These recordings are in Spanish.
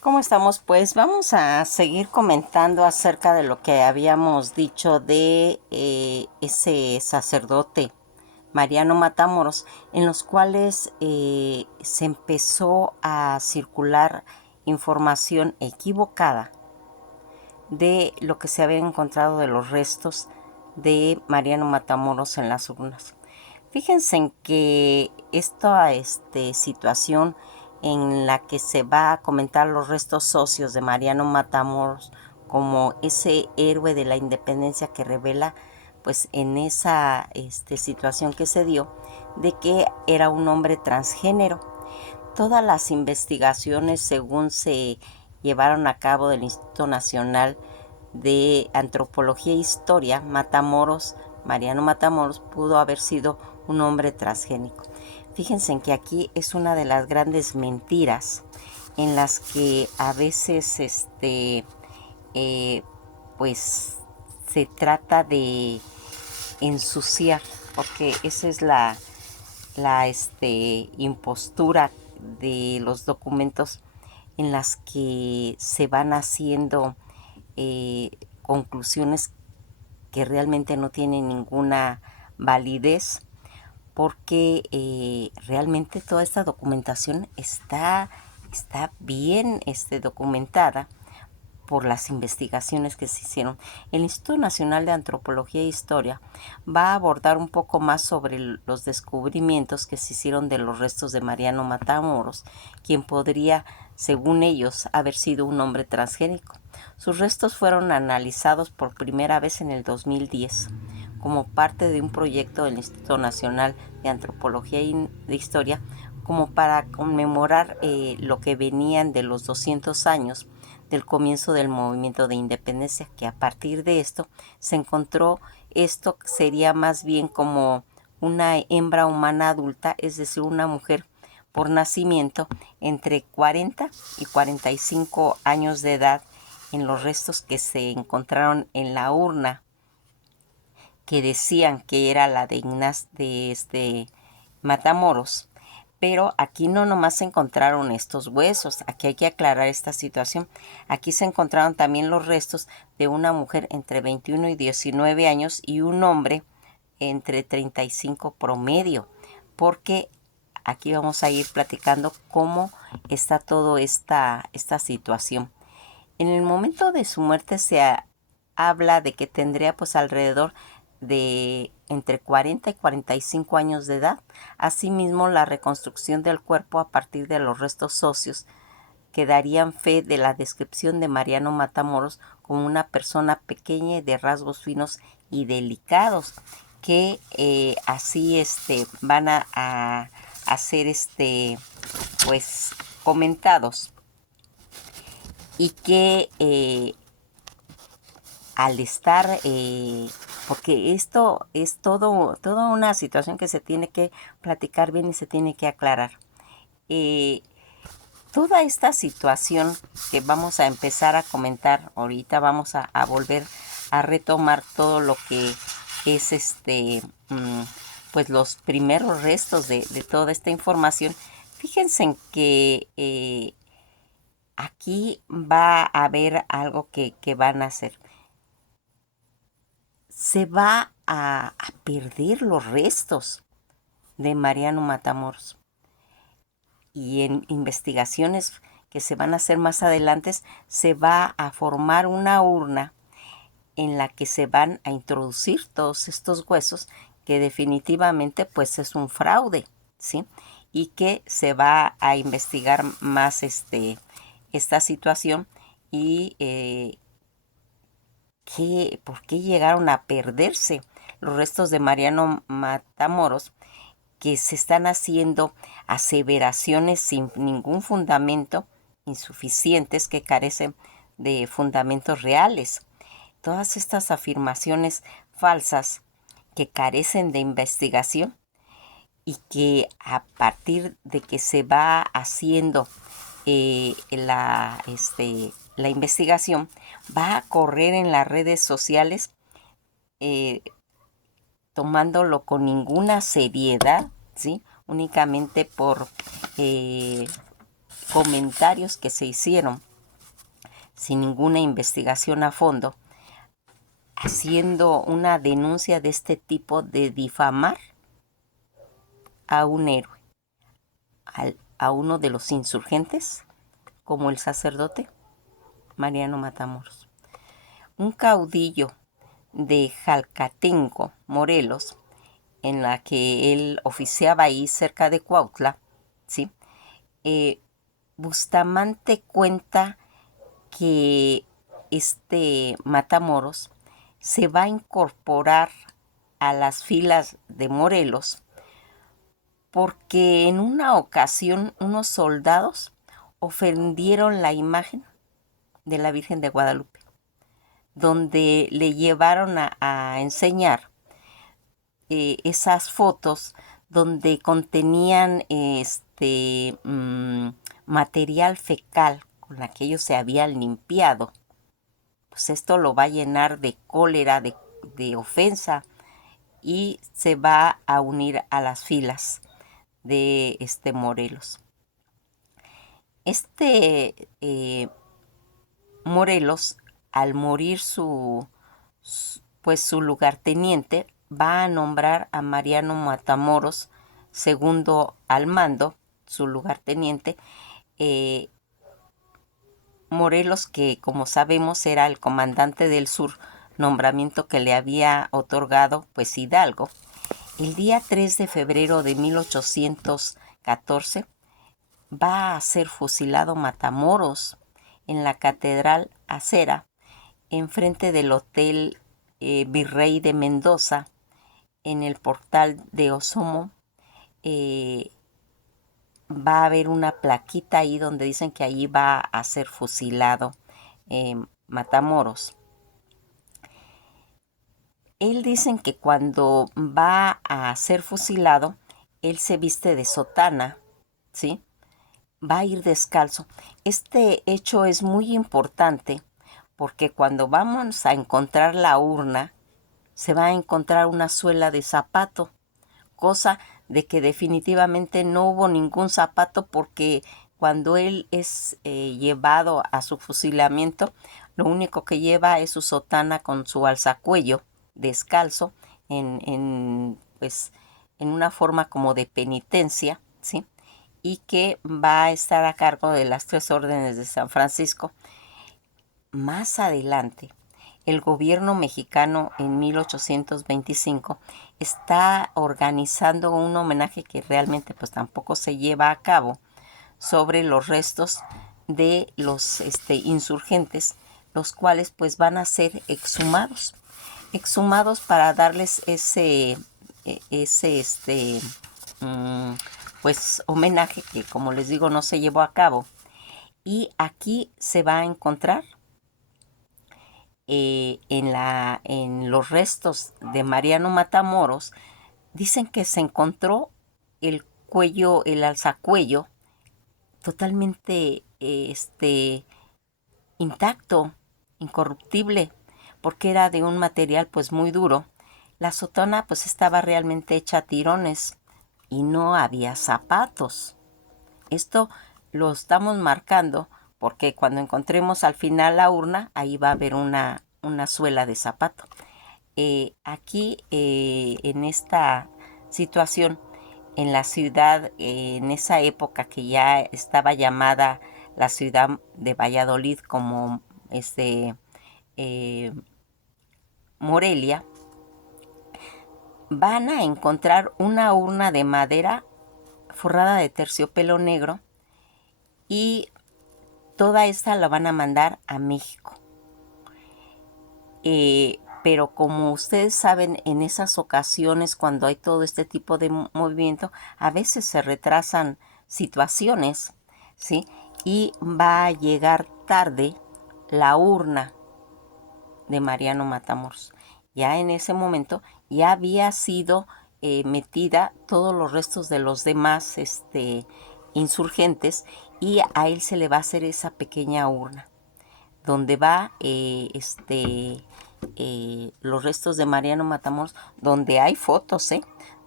¿Cómo estamos? Pues vamos a seguir comentando acerca de lo que habíamos dicho de ese sacerdote Mariano Matamoros, en los cuales se empezó a circular información equivocada de lo que se había encontrado de los restos de Mariano Matamoros en las urnas. Fíjense en que esta situación en la que se va a comentar los restos socios de Mariano Matamoros como ese héroe de la independencia que revela pues en esa situación que se dio de que era un hombre transgénero. Todas las investigaciones según se llevaron a cabo del Instituto Nacional de Antropología e Historia, Mariano Matamoros pudo haber sido un hombre transgénico. Fíjense en que aquí es una de las grandes mentiras en las que a veces pues se trata de ensuciar, porque esa es la impostura de los documentos en las que se van haciendo conclusiones que realmente no tienen ninguna validez, porque realmente toda esta documentación está bien documentada por las investigaciones que se hicieron. El Instituto Nacional de Antropología e Historia va a abordar un poco más sobre los descubrimientos que se hicieron de los restos de Mariano Matamoros, quien podría, según ellos, haber sido un hombre transgénico. Sus restos fueron analizados por primera vez en el 2010 como parte de un proyecto del Instituto Nacional de Antropología y de Historia, como para conmemorar lo que venían de los 200 años del comienzo del movimiento de independencia, que a partir de esto se encontró esto sería más bien como una hembra humana adulta, es decir, una mujer por nacimiento entre 40 y 45 años de edad en los restos que se encontraron en la urna que decían que era la de Matamoros. Pero aquí no nomás se encontraron estos huesos, aquí hay que aclarar esta situación. Aquí se encontraron también los restos de una mujer entre 21 y 19 años y un hombre entre 35 promedio, porque aquí vamos a ir platicando cómo está toda esta situación. En el momento de su muerte habla de que tendría pues alrededor de entre 40 y 45 años de edad. Asimismo, la reconstrucción del cuerpo a partir de los restos óseos que darían fe de la descripción de Mariano Matamoros como una persona pequeña y de rasgos finos y delicados, que así van a ser pues comentados, y que al estar, porque esto es toda una situación que se tiene que platicar bien y se tiene que aclarar. Toda esta situación que vamos a empezar a comentar ahorita, vamos a volver a retomar todo lo que es pues los primeros restos de toda esta información. Fíjense en que aquí va a haber algo que van a hacer. Se va a perder los restos de Mariano Matamoros. Y en investigaciones que se van a hacer más adelante, se va a formar una urna en la que se van a introducir todos estos huesos, que definitivamente pues es un fraude, ¿sí? Y que se va a investigar más esta situación y por qué llegaron a perderse los restos de Mariano Matamoros, que se están haciendo aseveraciones sin ningún fundamento, insuficientes, que carecen de fundamentos reales. Todas estas afirmaciones falsas que carecen de investigación y que a partir de que se va haciendo la investigación, va a correr en las redes sociales, eh, tomándolo con ninguna seriedad, ¿sí? Únicamente por comentarios que se hicieron sin ninguna investigación a fondo, haciendo una denuncia de este tipo de difamar a un héroe, a uno de los insurgentes, como el sacerdote Mariano Matamoros. Un caudillo de Jalcatenco, Morelos, en la que él oficiaba ahí cerca de Cuautla, ¿sí? Bustamante cuenta que este Matamoros se va a incorporar a las filas de Morelos porque en una ocasión unos soldados ofendieron la imagen de la Virgen de Guadalupe, donde le llevaron a enseñar esas fotos donde contenían material fecal con la que ellos se habían limpiado. Pues esto lo va a llenar de cólera, de ofensa, y se va a unir a las filas de Morelos. Morelos, al morir su lugarteniente, va a nombrar a Mariano Matamoros segundo al mando, su lugarteniente. Morelos, que como sabemos era el comandante del sur, nombramiento que le había otorgado pues Hidalgo. El día 3 de febrero de 1814 va a ser fusilado Matamoros en la Catedral Acera, enfrente del Hotel Virrey de Mendoza, en el portal de Osorno. Va a haber una plaquita ahí donde dicen que allí va a ser fusilado Matamoros. Él dicen que cuando va a ser fusilado, él se viste de sotana, ¿sí? Va a ir descalzo. Este hecho es muy importante porque cuando vamos a encontrar la urna, se va a encontrar una suela de zapato, cosa de que definitivamente no hubo ningún zapato, porque cuando él es llevado a su fusilamiento, lo único que lleva es su sotana con su alzacuello, descalzo, en una forma como de penitencia, ¿sí? Y que va a estar a cargo de las 3 órdenes de San Francisco. Más adelante, el gobierno mexicano en 1825 está organizando un homenaje que realmente pues tampoco se lleva a cabo, sobre los restos de los insurgentes, los cuales pues van a ser exhumados para darles ese pues homenaje que, como les digo, no se llevó a cabo. Y aquí se va a encontrar en los restos de Mariano Matamoros, dicen que se encontró el alzacuello totalmente intacto, incorruptible, porque era de un material pues muy duro. La sotana pues estaba realmente hecha a tirones y no había zapatos. Esto lo estamos marcando porque cuando encontremos al final la urna, ahí va a haber una suela de zapato. Aquí, en esta situación, en la ciudad, en esa época que ya estaba llamada la ciudad de Valladolid como Morelia, van a encontrar una urna de madera forrada de terciopelo negro, y toda esta la van a mandar a México. Pero como ustedes saben, en esas ocasiones, cuando hay todo este tipo de movimiento, a veces se retrasan situaciones, ¿sí? Y va a llegar tarde la urna de Mariano Matamoros. Ya en ese momento ya había sido metida todos los restos de los demás insurgentes, y a él se le va a hacer esa pequeña urna donde va los restos de Mariano Matamoros, donde hay fotos,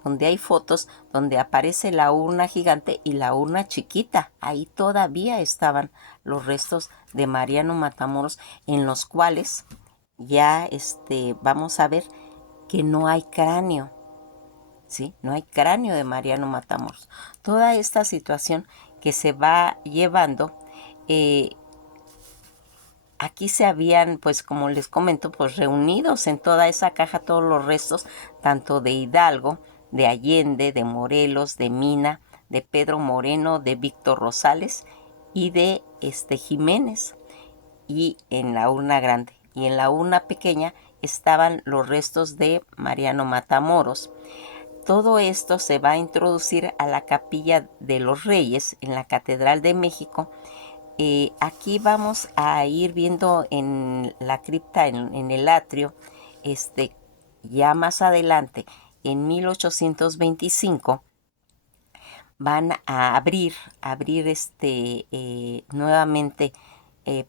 donde hay fotos donde aparece la urna gigante y la urna chiquita. Ahí todavía estaban los restos de Mariano Matamoros, en los cuales ya vamos a ver que no hay cráneo, ¿sí? No hay cráneo de Mariano Matamoros. Toda esta situación que se va llevando, aquí se habían, pues como les comento, pues reunidos en toda esa caja todos los restos, tanto de Hidalgo, de Allende, de Morelos, de Mina, de Pedro Moreno, de Víctor Rosales y de Jiménez, y en la urna grande. Y en la urna pequeña estaban los restos de Mariano Matamoros. Todo esto se va a introducir a la Capilla de los Reyes en la Catedral de México. Aquí vamos a ir viendo en la cripta, en el atrio, ya más adelante, en 1825, van a abrir nuevamente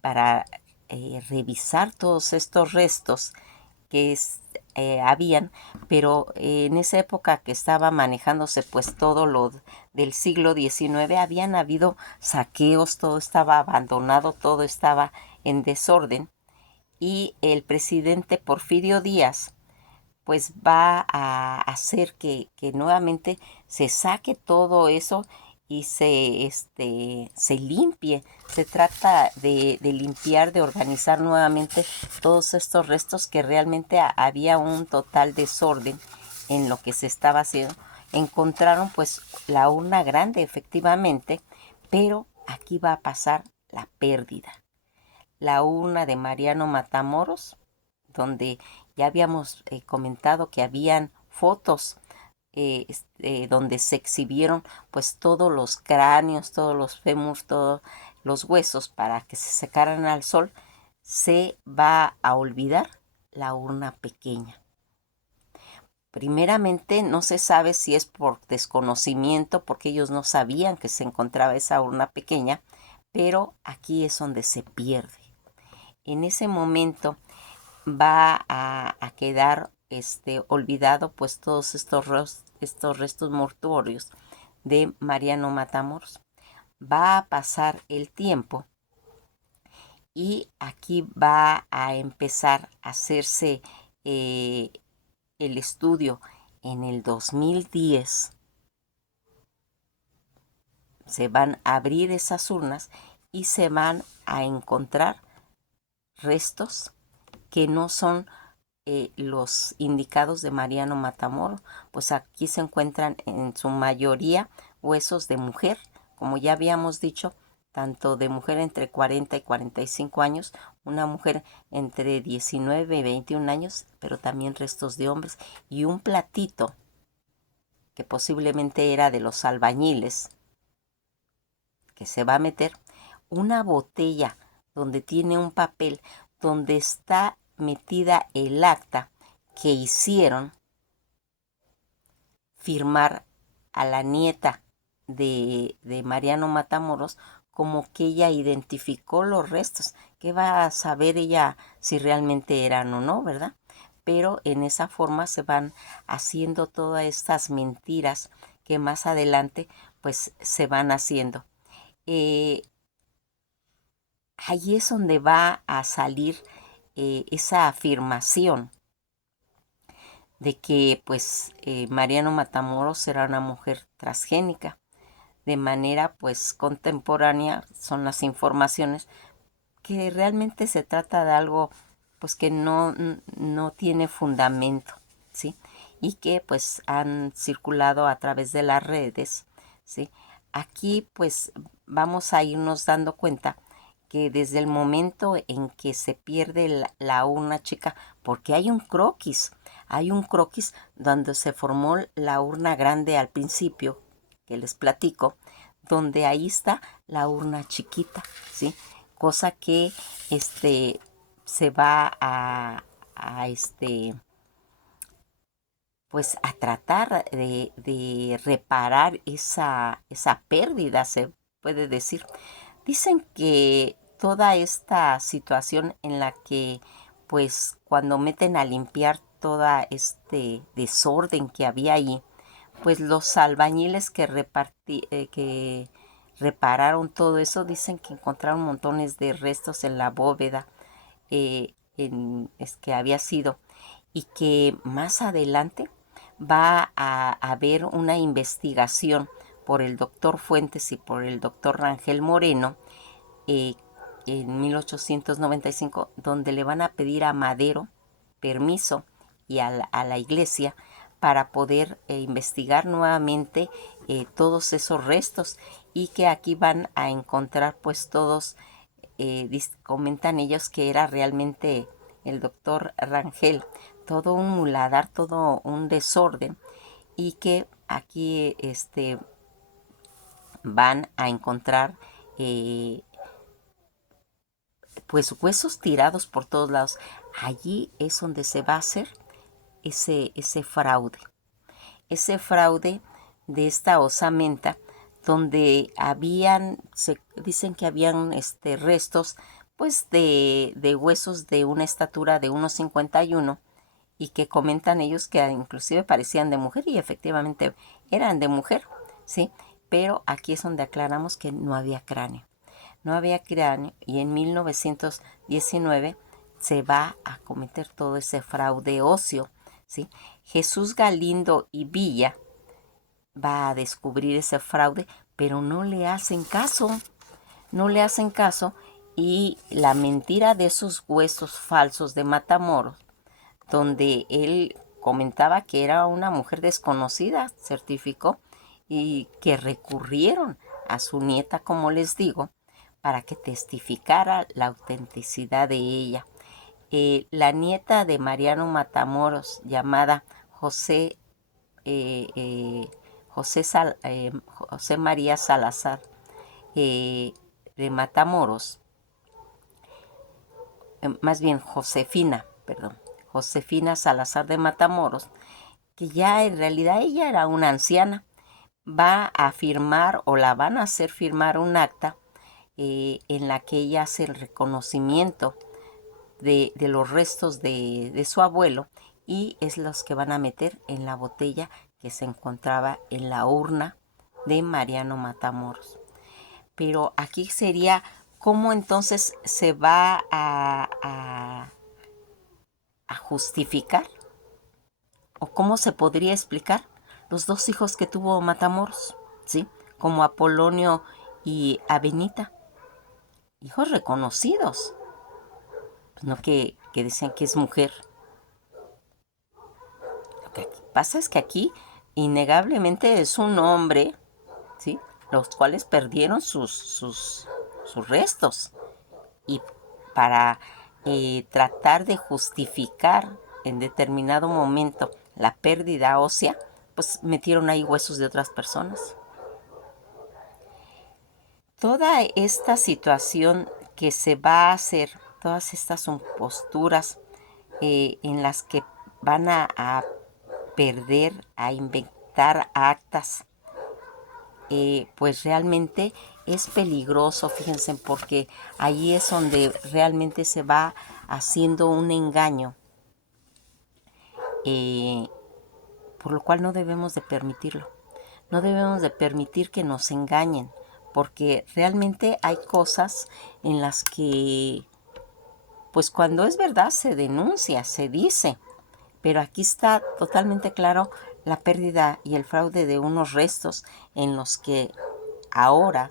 para revisar todos estos restos que habían, pero en esa época que estaba manejándose pues todo lo del siglo XIX, habían habido saqueos, todo estaba abandonado, todo estaba en desorden, y el presidente Porfirio Díaz pues va a hacer que nuevamente se saque todo eso y se limpie. Se trata de limpiar, de organizar nuevamente todos estos restos, que realmente había un total desorden en lo que se estaba haciendo. Encontraron pues la urna grande, efectivamente, pero aquí va a pasar la pérdida. La urna de Mariano Matamoros, donde ya habíamos comentado que habían fotos donde se exhibieron pues todos los cráneos, todos los fémurs, todos los huesos para que se secaran al sol. Se va a olvidar la urna pequeña. Primeramente no se sabe si es por desconocimiento, porque ellos no sabían que se encontraba esa urna pequeña, pero aquí es donde se pierde. En ese momento va a quedar olvidado pues todos estos restos mortuorios de Mariano Matamoros. Va a pasar el tiempo y aquí va a empezar a hacerse el estudio. En el 2010 se van a abrir esas urnas y se van a encontrar restos que no son los indicados de Mariano Matamoros. Pues aquí se encuentran en su mayoría huesos de mujer, como ya habíamos dicho, tanto de mujer entre 40 y 45 años, una mujer entre 19 y 21 años, pero también restos de hombres, y un platito que posiblemente era de los albañiles, que se va a meter, una botella donde tiene un papel donde está metida el acta que hicieron firmar a la nieta de Mariano Matamoros, como que ella identificó los restos. ¿Qué va a saber ella si realmente eran o no, verdad? Pero en esa forma se van haciendo todas estas mentiras que más adelante pues se van haciendo. Ahí es donde va a salir esa afirmación de que pues Mariano Matamoros era una mujer transgénica. De manera pues contemporánea son las informaciones que realmente se trata de algo pues que no tiene fundamento, ¿sí? Y que pues han circulado a través de las redes, ¿sí? Aquí pues vamos a irnos dando cuenta que desde el momento en que se pierde la urna chica, porque hay un croquis donde se formó la urna grande al principio, que les platico, donde ahí está la urna chiquita, ¿sí? Cosa que se va pues a tratar de reparar esa pérdida, se puede decir. Dicen que toda esta situación en la que pues cuando meten a limpiar toda este desorden que había ahí, pues los albañiles que repararon todo eso dicen que encontraron montones de restos en la bóveda es que había sido, y que más adelante va a haber una investigación por el doctor Fuentes y por el doctor Rangel Moreno eh, en 1895, donde le van a pedir a Madero permiso y a la iglesia para poder investigar nuevamente todos esos restos, y que aquí van a encontrar pues todos, comentan ellos que era realmente el doctor Rangel, todo un muladar, todo un desorden, y que aquí van a encontrar pues huesos tirados por todos lados. Allí es donde se va a hacer ese fraude. Ese fraude de esta osamenta, donde se dicen que habían restos pues de huesos de una estatura de 1,51, y que comentan ellos que inclusive parecían de mujer, y efectivamente eran de mujer, ¿sí? Pero aquí es donde aclaramos que no había cráneo. No había cráneo, y en 1919 se va a cometer todo ese fraude óseo, ¿sí? Jesús Galindo y Villa va a descubrir ese fraude, pero no le hacen caso, no le hacen caso, y la mentira de esos huesos falsos de Matamoros, donde él comentaba que era una mujer desconocida, certificó, y que recurrieron a su nieta, como les digo, para que testificara la autenticidad de ella. La nieta de Mariano Matamoros, llamada José, eh, eh, José María Salazar de Matamoros, más bien Josefina, perdón, Josefina Salazar de Matamoros, que ya en realidad ella era una anciana, va a firmar, o la van a hacer firmar, un acta en la que ella hace el reconocimiento de los restos de su abuelo, y es los que van a meter en la botella que se encontraba en la urna de Mariano Matamoros. Pero aquí sería cómo entonces se va a justificar, o cómo se podría explicar los dos hijos que tuvo Matamoros, ¿sí? Como Apolonio y Avenita, hijos reconocidos, pues no que decían que es mujer. Lo que pasa es que aquí innegablemente es un hombre, ¿sí? Los cuales perdieron sus restos, y para tratar de justificar en determinado momento la pérdida ósea, pues metieron ahí huesos de otras personas. Toda esta situación que se va a hacer, todas estas posturas en las que van a perder, a inventar actas, pues realmente es peligroso, fíjense, porque ahí es donde realmente se va haciendo un engaño, por lo cual no debemos de permitirlo. No debemos de permitir que nos engañen, porque realmente hay cosas en las que, pues cuando es verdad se denuncia, se dice, pero aquí está totalmente claro la pérdida y el fraude de unos restos en los que ahora,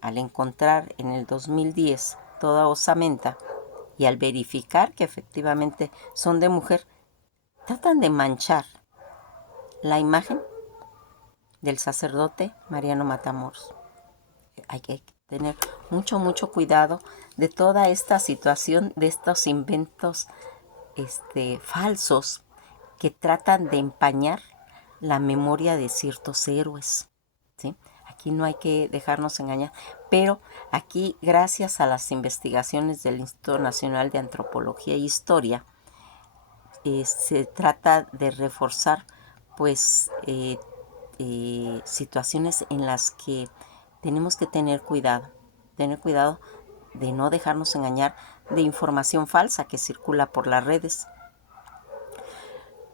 al encontrar en el 2010 toda osamenta, y al verificar que efectivamente son de mujer, tratan de manchar la imagen del sacerdote Mariano Matamoros. Hay que tener mucho cuidado de toda esta situación, de estos inventos falsos que tratan de empañar la memoria de ciertos héroes, ¿sí? Aquí no hay que dejarnos engañar, pero aquí, gracias a las investigaciones del Instituto Nacional de Antropología e Historia, se trata de reforzar pues situaciones en las que tenemos que tener cuidado de no dejarnos engañar de información falsa que circula por las redes.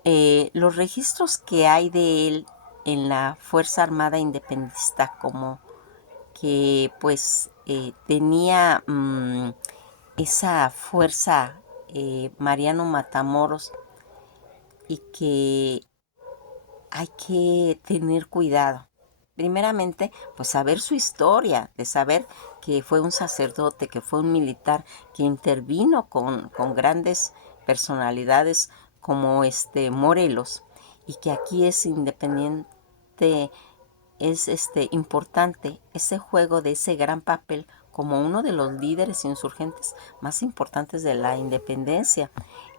Los registros que hay de él en la Fuerza Armada Independentista, como que pues tenía esa fuerza Mariano Matamoros, y que hay que tener cuidado. Primeramente, pues saber su historia, de saber que fue un sacerdote, que fue un militar, que intervino con grandes personalidades como Morelos, y que aquí es independiente, es importante ese juego de ese gran papel como uno de los líderes insurgentes más importantes de la independencia,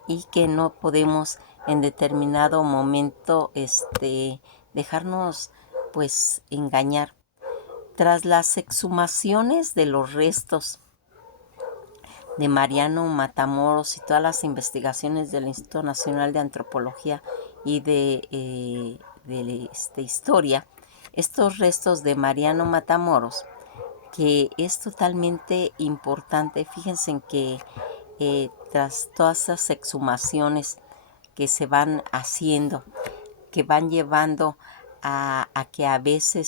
y que no podemos en determinado momento dejarnos pues engañar. Tras las exhumaciones de los restos de Mariano Matamoros y todas las investigaciones del Instituto Nacional de Antropología y de Historia, estos restos de Mariano Matamoros, que es totalmente importante. Fíjense en que tras todas esas exhumaciones que se van haciendo, que van llevando a que a veces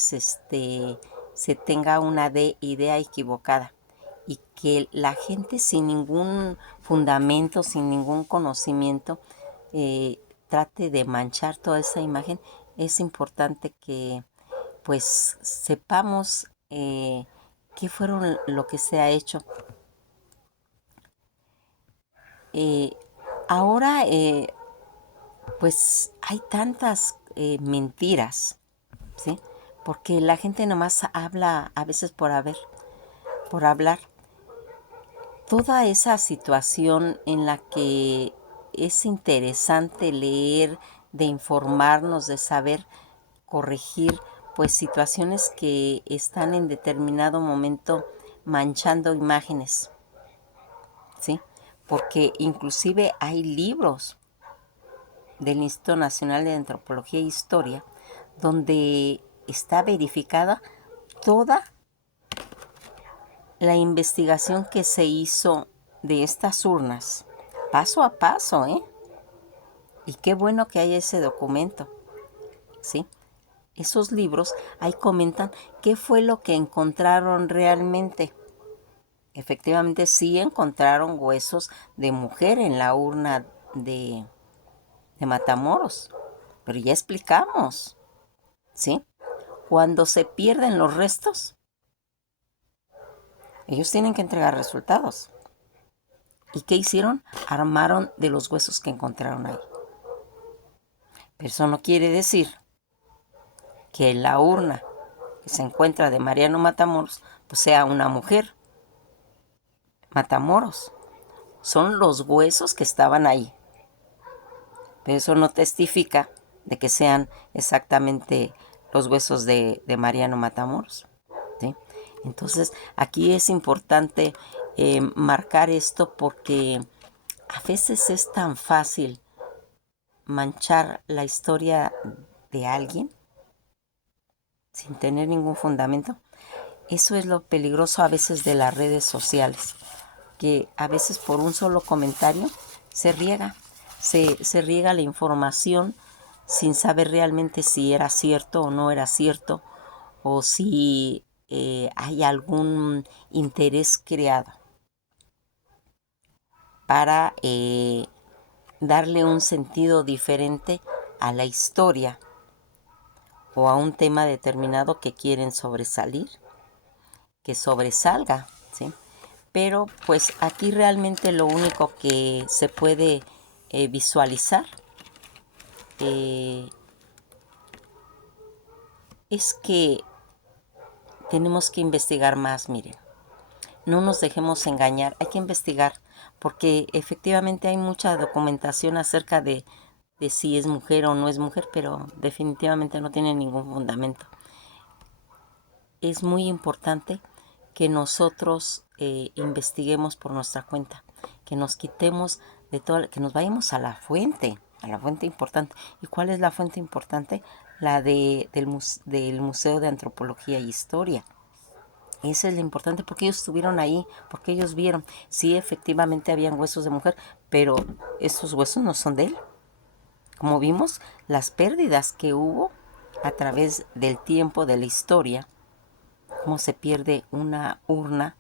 se tenga una idea equivocada, y que la gente sin ningún fundamento, sin ningún conocimiento, trate de manchar toda esa imagen. Es importante que pues sepamos qué fueron lo que se ha hecho. Ahora pues hay tantas mentiras, ¿sí? Porque la gente nomás habla a veces por hablar. Toda esa situación en la que es interesante leer, de informarnos, de saber corregir, pues situaciones que están en determinado momento manchando imágenes, ¿sí? Porque inclusive hay libros del Instituto Nacional de Antropología e Historia donde está verificada toda la investigación que se hizo de estas urnas, paso a paso, ¿eh? Y qué bueno que hay ese documento, ¿sí? Esos libros ahí comentan qué fue lo que encontraron realmente. Efectivamente, sí encontraron huesos de mujer en la urna de Matamoros, pero ya explicamos, ¿sí? Cuando se pierden los restos, ellos tienen que entregar resultados. ¿Y qué hicieron? Armaron de los huesos que encontraron ahí. Pero eso no quiere decir que la urna que se encuentra de Mariano Matamoros pues sea una mujer. Matamoros. Son los huesos que estaban ahí. Pero eso no testifica de que sean exactamente los huesos de Mariano Matamoros, ¿sí? Entonces, aquí es importante marcar esto, porque a veces es tan fácil manchar la historia de alguien sin tener ningún fundamento. Eso es lo peligroso a veces de las redes sociales, que a veces por un solo comentario se riega la información sin saber realmente si era cierto o no era cierto, o si hay algún interés creado para darle un sentido diferente a la historia o a un tema determinado que quieren sobresalir, que sobresalga, ¿sí? Pero pues aquí realmente lo único que se puede visualizar es que tenemos que investigar más. Miren, no nos dejemos engañar, hay que investigar, porque efectivamente hay mucha documentación acerca de si es mujer o no es mujer, pero definitivamente no tiene ningún fundamento. Es muy importante que nosotros investiguemos por nuestra cuenta, que nos quitemos de todo, que nos vayamos a la fuente importante. ¿Y cuál es la fuente importante? La del Museo de Antropología e Historia. Esa es la importante, porque ellos estuvieron ahí, porque ellos vieron. Sí, efectivamente habían huesos de mujer, pero esos huesos no son de él. Como vimos, las pérdidas que hubo a través del tiempo, de la historia, cómo se pierde una urna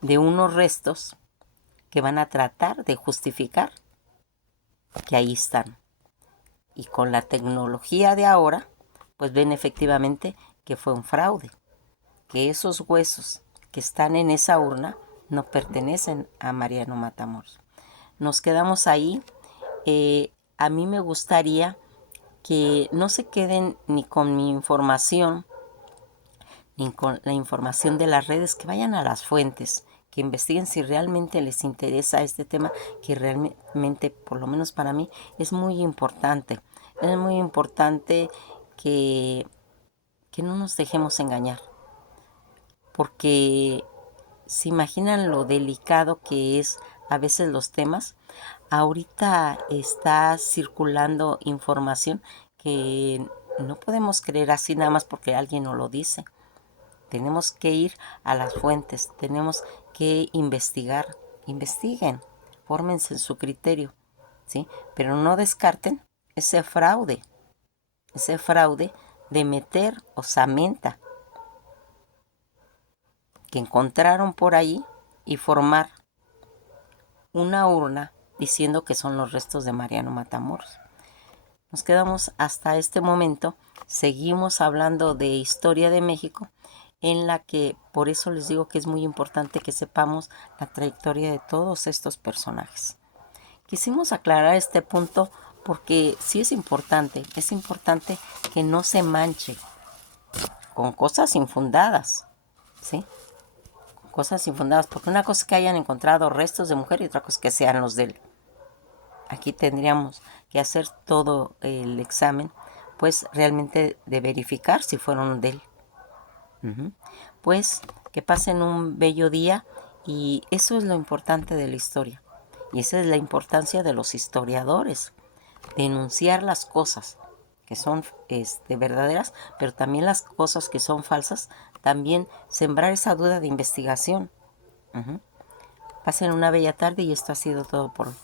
de unos restos que van a tratar de justificar que ahí están. Y con la tecnología de ahora, pues ven efectivamente que fue un fraude, que esos huesos que están en esa urna no pertenecen a Mariano Matamoros. Nos quedamos ahí. A mí me gustaría que no se queden ni con mi información, ni con la información de las redes, que vayan a las fuentes, que investiguen si realmente les interesa este tema, que realmente, por lo menos para mí, es muy importante. Es muy importante que no nos dejemos engañar, porque se imaginan lo delicado que es a veces los temas. Ahorita está circulando información que no podemos creer así nada más porque alguien nos lo dice. Tenemos que ir a las fuentes, tenemos que investigar. Investiguen, fórmense en su criterio, ¿sí? Pero no descarten ese fraude de meter osamenta que encontraron por ahí y formar una urna diciendo que son los restos de Mariano Matamoros. Nos quedamos hasta este momento, seguimos hablando de historia de México, en la que por eso les digo que es muy importante que sepamos la trayectoria de todos estos personajes. Quisimos aclarar este punto porque sí es importante que no se manche con cosas infundadas, ¿sí? Cosas infundadas, porque una cosa es que hayan encontrado restos de mujer y otra cosa es que sean los de él. Aquí tendríamos que hacer todo el examen, pues realmente de verificar si fueron de él. Pues que pasen un bello día, y eso es lo importante de la historia. Y esa es la importancia de los historiadores, denunciar las cosas que son verdaderas, pero también las cosas que son falsas, también sembrar esa duda de investigación. Pasen una bella tarde, y esto ha sido todo por hoy.